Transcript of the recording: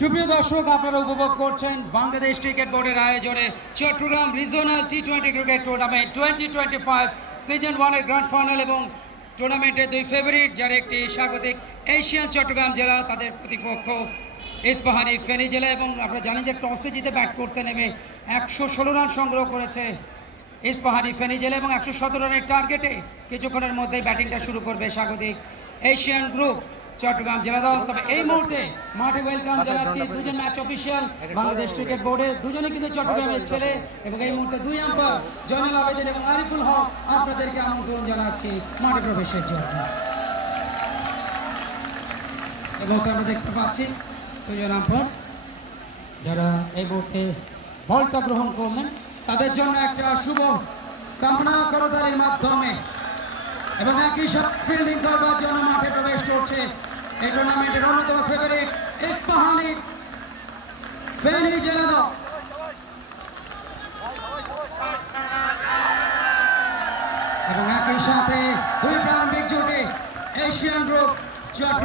সুপ্রিয় দর্শক, আপনারা উপভোগ করছেন বাংলাদেশ ক্রিকেট বোর্ডের আয়োজনে চট্টগ্রাম রিজিওনাল টি20 ক্রিকেট টুর্নামেন্ট 2025 সিজন 1 এর গ্র্যান্ড ফাইনাল এবং টুর্নামেন্টের দুই ফেভারিট যারা একটি স্বাগতিক এশিয়ান চট্টগ্রাম জেলা, তাদের প্রতিপক্ষ ইস্পাহানি ফেনী জেলা। এবং আপনারা জানেন যে টসে জিতে ব্যাট করতে নেমে 116 রান সংগ্রহ করেছে ইস্পাহানি ফেনী জেলা এবং 117 রানের টার্গেটে কিছুক্ষণের মধ্যেই ব্যাটিংটা শুরু করবে স্বাগতিক এশিয়ান গ্রুপ চট্টগ্রাম জেলা দল। তবে এই মুহূর্তে মাঠে ওয়েলকাম জানাচ্ছি দুজন ম্যাচ অফিসিয়াল বাংলাদেশ ক্রিকেট বোর্ডের, দুজনে কিন্তু চট্টগ্রামের ছেলে এবং এই মুহূর্তে দুই আম্পায়ার জয়নাল আবেদিন এবং আরিফুল হক আপনাদেরকে আমন্ত্রণ জানাচ্ছি মাঠে প্রবেশের জন্য। এবং আমরা দেখতে পাচ্ছি দুজন আম্পায়ার যারা এই মুহূর্তে বলটা গ্রহণ করলেন, তাদের জন্য একটা শুভ কামনা করতালির মাধ্যমে এবং একই সাথে ফিল্ডিং করবার জন্য মাঠে প্রবেশ করছে এই টুর্নামেন্টের অন্যতম ফেভারিট ইস্পাহানি ফেনী জেলা দল। এবং একই সাথে দুই প্রারম্ভিক জুটি এশিয়ান গ্রুপ চট্টগ্রাম।